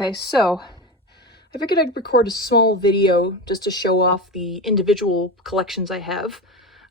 Okay, so I figured I'd record a small video just to show off the individual collections I have.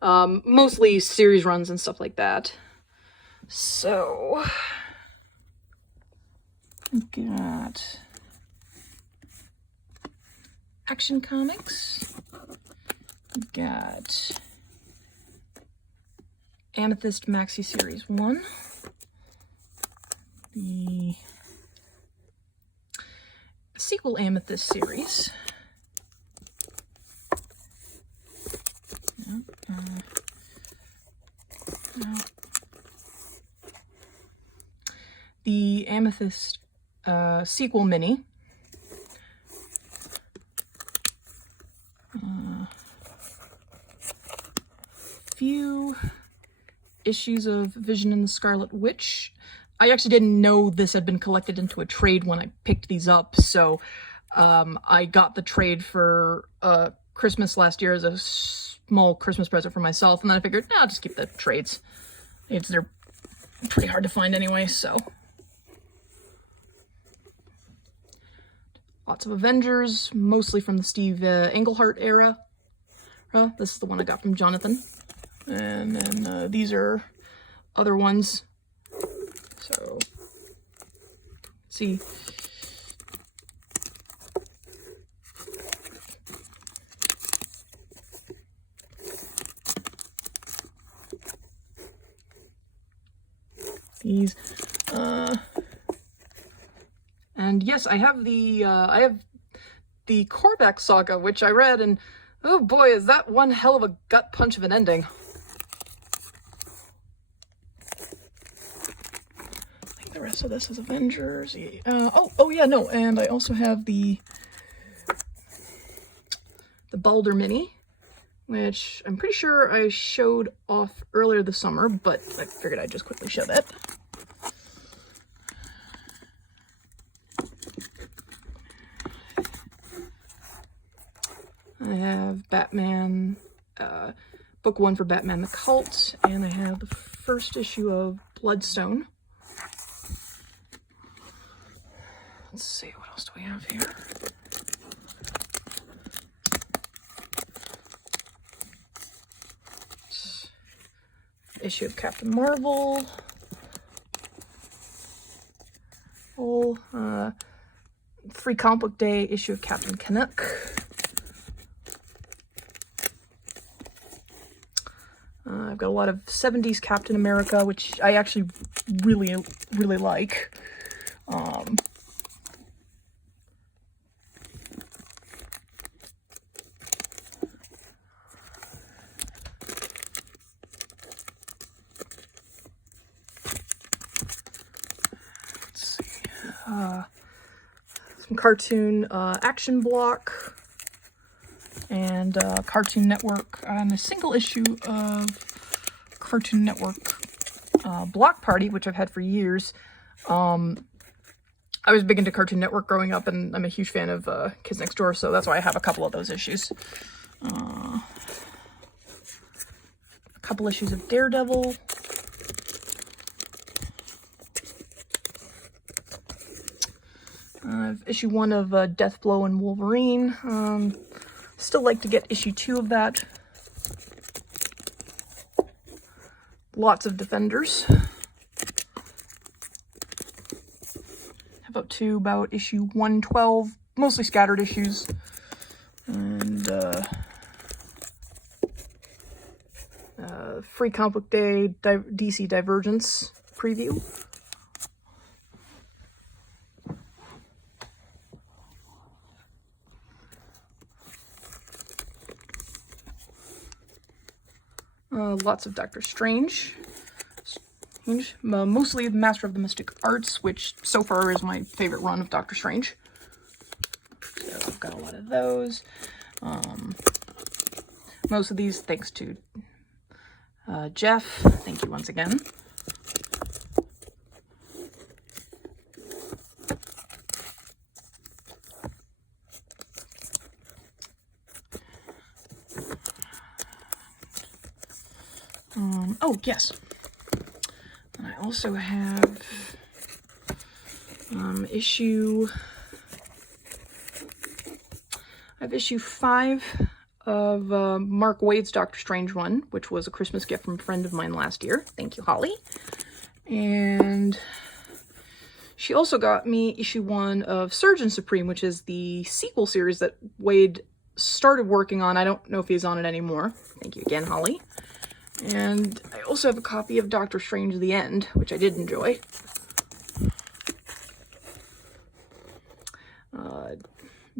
Mostly series runs and stuff like that. So, I've got Action Comics. I've got Amethyst Maxi Series 1. The sequel Amethyst series. The Amethyst sequel mini. Few issues of Vision and the Scarlet Witch. I actually didn't know this had been collected into a trade when I picked these up, so I got the trade for Christmas last year as a small Christmas present for myself, and then I figured, nah, I'll just keep the trades. They're pretty hard to find anyway, so. Lots of Avengers, mostly from the Steve Englehart era. This is the one I got from Jonathan. And then these are other ones. So, see. These. And yes, I have the Korvac saga, which I read, and oh boy, is that one hell of a gut punch of an ending. I think the rest of this is Avengers. Oh yeah, no, and I also have the Balder mini, which I'm pretty sure I showed off earlier this summer, but I figured I'd just quickly show that. I have Batman, book 1 for Batman the Cult, and I have the first issue of Bloodstone. Let's see, what else do we have here? Issue of Captain Marvel. Free Comic Book Day issue of Captain Canuck. I've got a lot of 70s Captain America, which I actually really like. Let's see. Some cartoon Action Block and Cartoon Network, and a single issue of Cartoon Network Block Party, which I've had for years. I was big into Cartoon Network growing up, and I'm a huge fan of Kids Next Door, so that's why I have a couple of those issues. A couple issues of Daredevil. I've issue 1 of Deathblow and Wolverine. Still like to get issue 2 of that. Lots of Defenders. How about issue 112, mostly scattered issues. And Free Comic Book Day DC Divergence preview. Lots of Doctor Strange. Mostly Master of the Mystic Arts, which so far is my favorite run of Doctor Strange. So I've got a lot of those. Most of these thanks to Jeff. Thank you once again. Oh, yes. And I also have issue I have issue 5 of Mark Waid's Doctor Strange run, which was a Christmas gift from a friend of mine last year. Thank you, Holly. And she also got me issue 1 of Surgeon Supreme, which is the sequel series that Waid started working on. I don't know if he's on it anymore. Thank you again, Holly. And I also have a copy of Doctor Strange The End, which I did enjoy.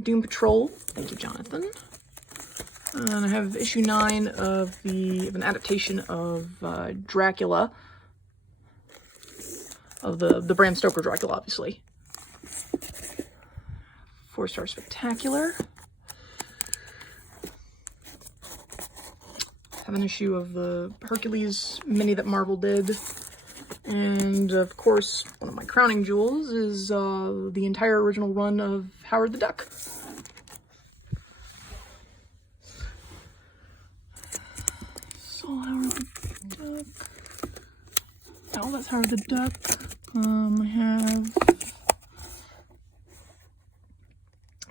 Doom Patrol. Thank you, Jonathan. And I have issue 9 of an adaptation of Dracula, of the Bram Stoker Dracula, obviously. 4-star Spectacular. Have an issue of the Hercules mini that Marvel did. And, of course, one of my crowning jewels is the entire original run of Howard the Duck. So, Howard the Duck. Oh, that's Howard the Duck. I have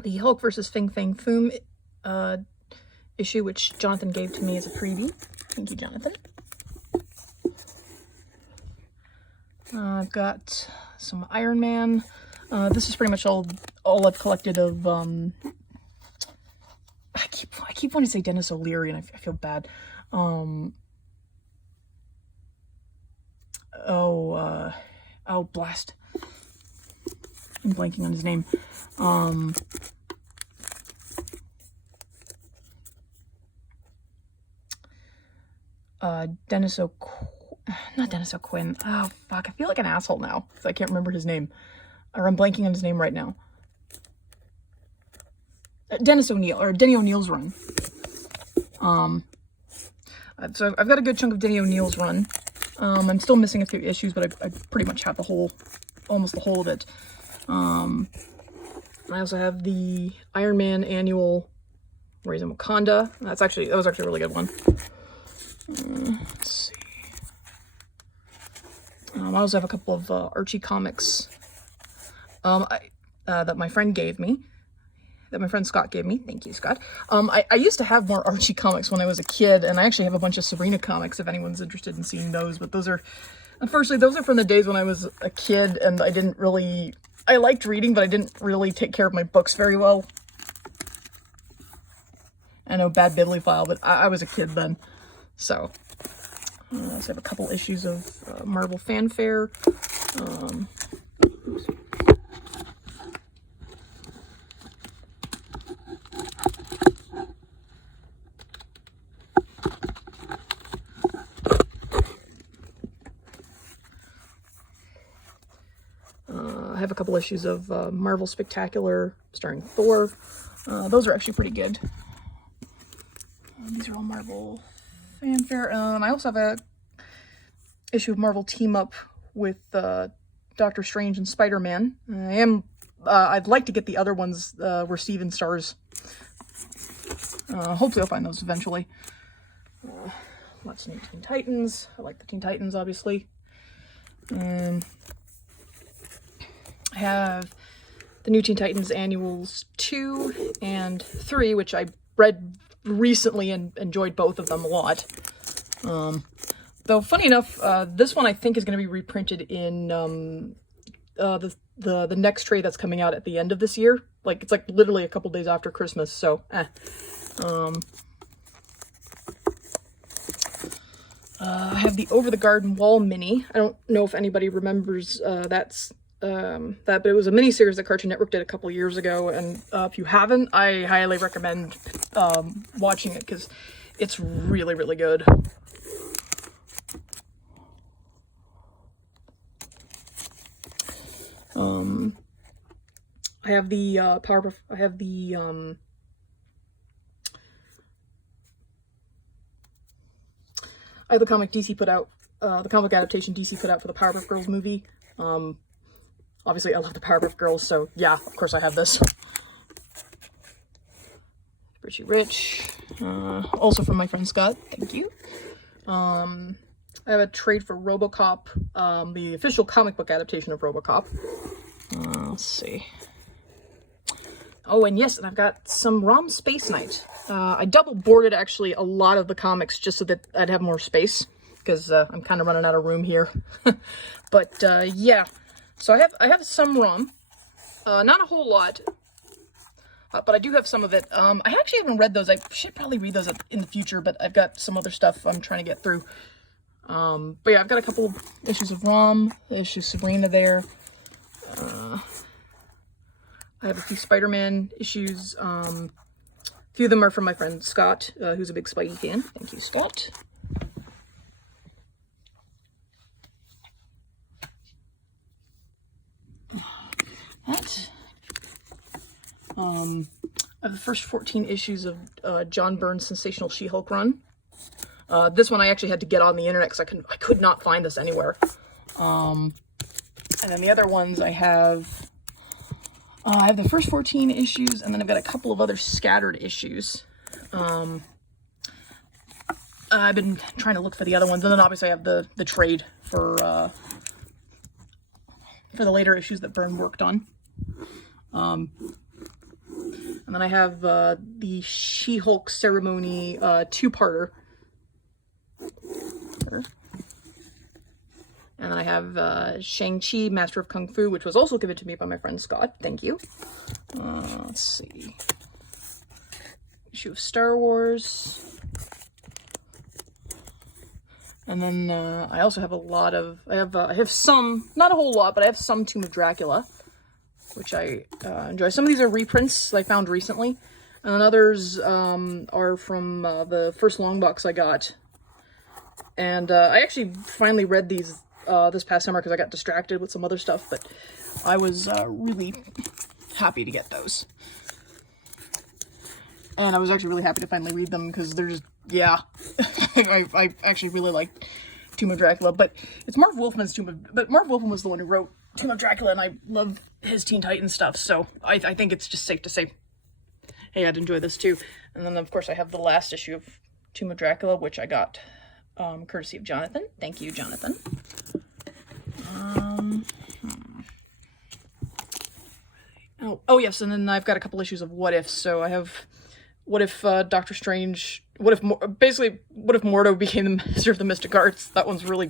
the Hulk vs. Fing Fang Foom issue, which Jonathan gave to me as a preview. Thank you, Jonathan. I've got some Iron Man. This is pretty much all I've collected of, I keep wanting to say Dennis O'Leary, and I feel bad. Oh, blast. I'm blanking on his name. Not Dennis O'Quinn. Oh, fuck. I feel like an asshole now, because I can't remember his name. Or I'm blanking on his name right now. Dennis O'Neil, or Denny O'Neil's run. So I've got a good chunk of Denny O'Neil's run. I'm still missing a few issues, but I pretty much have almost the whole of it. I also have the Iron Man annual, where he's in Wakanda. That was actually a really good one. Let's see. I also have a couple of Archie comics that my friend gave me. That my friend Scott gave me. Thank you, Scott. I used to have more Archie comics when I was a kid, and I actually have a bunch of Sabrina comics if anyone's interested in seeing those. But unfortunately, those are from the days when I was a kid, and I liked reading, but I didn't really take care of my books very well. I know, bad bibliophile, but I was a kid then. So, I also have a couple issues of Marvel Fanfare. I have a couple issues of Marvel Spectacular starring Thor. Those are actually pretty good. These are all Marvel Fanfare. I also have a issue of Marvel Team Up with Doctor Strange and Spider-Man. I'd like to get the other ones where Steven stars. Hopefully I'll find those eventually. Lots of new Teen Titans. I like the Teen Titans, obviously. I have the new Teen Titans Annuals 2 and 3, which I read recently and enjoyed both of them a lot. Though, funny enough, this one I think is going to be reprinted in the next trade that's coming out at the end of this year. It's like literally a couple days after Christmas, so I have the Over the Garden Wall mini. I don't know if anybody remembers that, but it was a mini-series that Cartoon Network did a couple years ago, and if you haven't, I highly recommend watching it, because it's really, really good. I have the comic DC put out, the comic adaptation DC put out for the Powerpuff Girls movie. Obviously I love the Powerpuff Girls, so yeah, of course I have this. Richie Rich, also from my friend Scott, thank you. I have a trade for RoboCop, the official comic book adaptation of RoboCop. Let's see. Oh, and yes, and I've got some ROM Space Knight. I double boarded actually a lot of the comics just so that I'd have more space, because I'm kind of running out of room here. But yeah, so I have some ROM, not a whole lot, but I do have some of it. I actually haven't read those. I should probably read those in the future, but I've got some other stuff I'm trying to get through. But yeah, I've got a couple issues of ROM, the issue of Sabrina there. I have a few Spider-Man issues. A few of them are from my friend Scott, who's a big Spidey fan. Thank you, Scott. That. I have the first 14 issues of John Byrne's Sensational She-Hulk run. This one I actually had to get on the internet because I could not find this anywhere. And then the other ones I have the first 14 issues, and then I've got a couple of other scattered issues. I've been trying to look for the other ones, and then obviously I have the trade for the later issues that Byrne worked on. And then I have the She-Hulk Ceremony two-parter. And then I have Shang-Chi, Master of Kung Fu, which was also given to me by my friend Scott. Thank you. Let's see. Issue of Star Wars. And then I also have a lot of... I have some, not a whole lot, but I have some Tomb of Dracula, which I enjoy. Some of these are reprints I found recently. And then others are from the first long box I got. And I actually finally read these this past summer because I got distracted with some other stuff, but I was really happy to get those. And I was actually really happy to finally read them because they're just, yeah. I actually really like Tomb of Dracula, but it's Marv Wolfman's but Marv Wolfman was the one who wrote Tomb of Dracula, and I love his Teen Titans stuff, so I think it's just safe to say, hey, I'd enjoy this too. And then, of course, I have the last issue of Tomb of Dracula, which I got courtesy of Jonathan. Thank you, Jonathan. Oh yes, and then I've got a couple issues of What If. So I have What If Doctor Strange. What if Mordo became the Master of the Mystic Arts? That one's really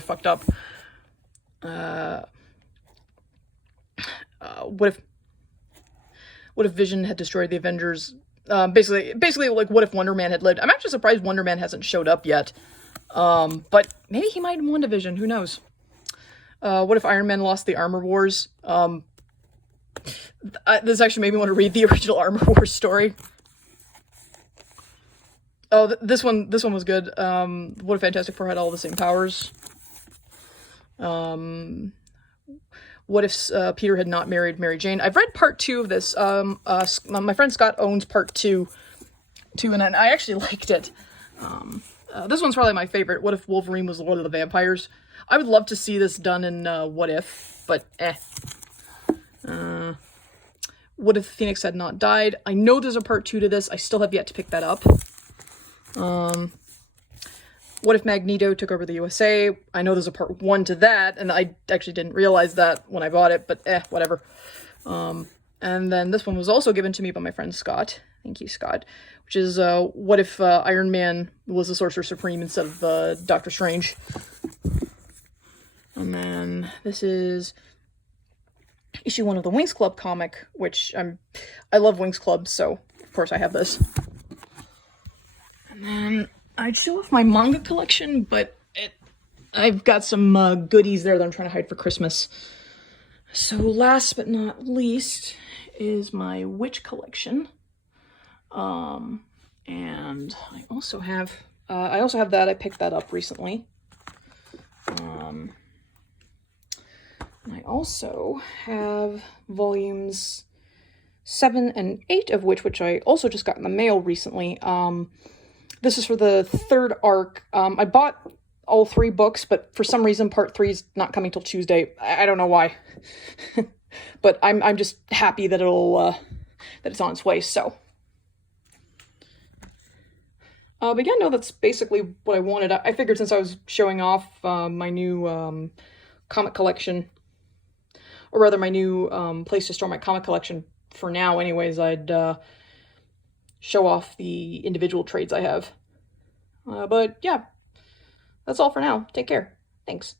fucked up. What if Vision had destroyed the Avengers? Basically, like, what if Wonder Man had lived? I'm actually surprised Wonder Man hasn't showed up yet. But maybe he might in WandaVision, who knows? What if Iron Man lost the Armor Wars? This actually made me want to read the original Armor Wars story. Oh, this one was good. What if Fantastic Four had all the same powers? What if Peter had not married Mary Jane? I've read part 2 of this. My friend Scott owns part 2, and I actually liked it. This one's probably my favorite. What if Wolverine was Lord of the Vampires? I would love to see this done in What If, but what if Phoenix had not died? I know there's a part 2 to this. I still have yet to pick that up. What if Magneto took over the USA? I know there's a part 1 to that, and I actually didn't realize that when I bought it, but whatever. And then this one was also given to me by my friend Scott. Thank you, Scott. Which is, what if Iron Man was the Sorcerer Supreme instead of Doctor Strange? And then this is issue 1 of the Winx Club comic, which I love Winx Club, so of course I have this. And then I'd show off my manga collection, but I've got some goodies there that I'm trying to hide for Christmas. So last but not least is my Witch collection. And I also have that. I picked that up recently. I also have volumes 7 and 8 of which I also just got in the mail recently. This is for the 3rd arc. I bought all 3 books, but for some reason part 3 is not coming till Tuesday. I don't know why. But I'm just happy that that it's on its way, so. But yeah, no, that's basically what I wanted. I figured since I was showing off my new comic collection, or rather my new place to store my comic collection, for now anyways, I'd show off the individual trades I have. But yeah, that's all for now. Take care. Thanks.